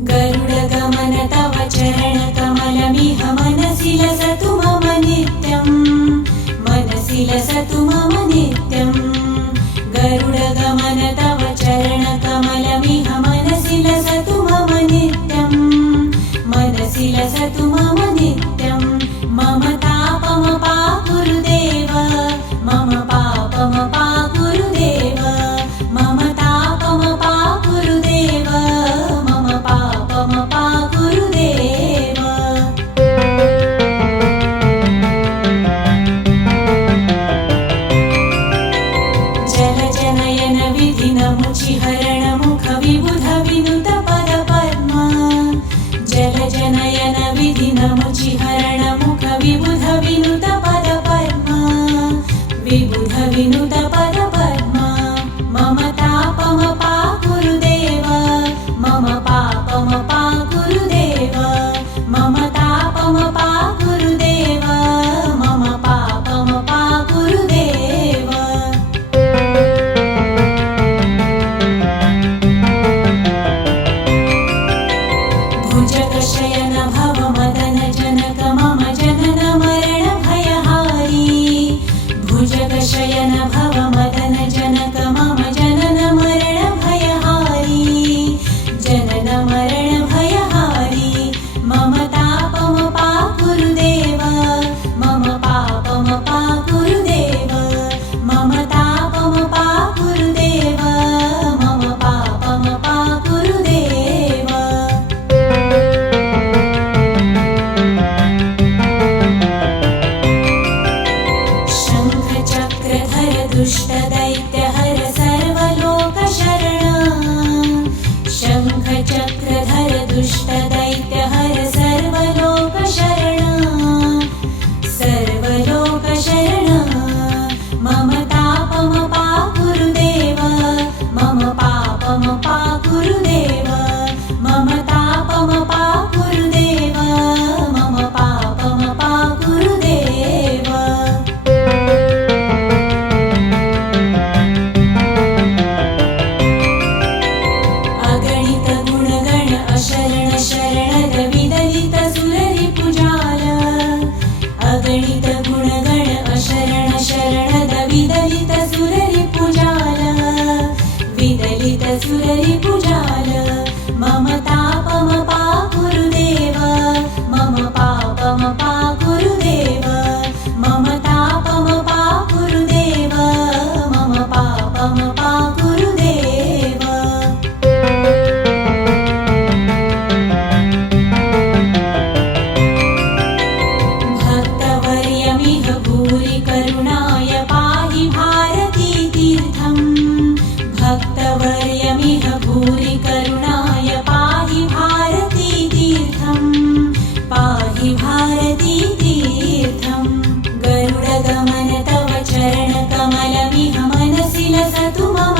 गरुडगमन तव चरणकमलमिह मनसि लसतु मम नित्यं, मनसि लसतु मम नित्यं। गरुडगमन तव चरणकमलमिह मनसि लसतु मम नित्यं, मनसि लसतु मम नित्यं। मम तापमपा गुरुदेव, मम पापमपा गुरुदेव, मम तापमपा गुरुदेव, मम पापमपा गुरुदेव। जलजनयन विधिनमुचिहरण मुख विबुध विनुत पद पद्मा, जलजनयन विधिनमुचिहरण मुख विबुध विनुत पद पद्मा, विबुध विनुत पद पद्मा। मम तापमपा गुरुदेव, मम पापमपा गुरुदेव, मम तापमपा गुरुदेव, मम पापमपा गुरुदेव। भुजगशयन भव मदन जनक मम जनन मरण भयहारी, भुजगशयन भव मदन जनक मम जनन मरण भयहारी, जनन मरण भयहारी। मम तापमपा गुरुदेव, मम पापमपा गुरुदेव, मम तापमपा गुरुदेव, मम पापमपा गुरुदेव। शङ्खचक्रधर दुष्टदैत्यहर सर्वलोकशरणा, शङ्खचक्रधर दुष्टदैत्यहर सर्वलोकशरणा, सर्वलोकशरणा। मम तापमपा गुरुदेव, मम पापमपा गुरुदेव, मम तापमपा गुरुदेव, मम पापमपा गुरुदेव। अगणित गुणगण अशरण शरणद विदलित सुररिपुजाल, अगणित गुणगण अशरण शरणद विदलित सुररिपुजाल, विदलित सुररिपुजाल। मम तापमपा गुरुदेव, मम पापमपा गुरुदेव, मम तापमपा गुरुदेव, मम पापमपा गुरुदेव। भक्तवर्यमिह भूरि करुणाय पाहि भारती तीर्थं, भक्तवर्यमिह भूरि करुणाय पाहि भारती तीर्थं, पाहि भारती तीर्थं। गरुडगमन तव चरणकमलमिह मनसि लसतु मम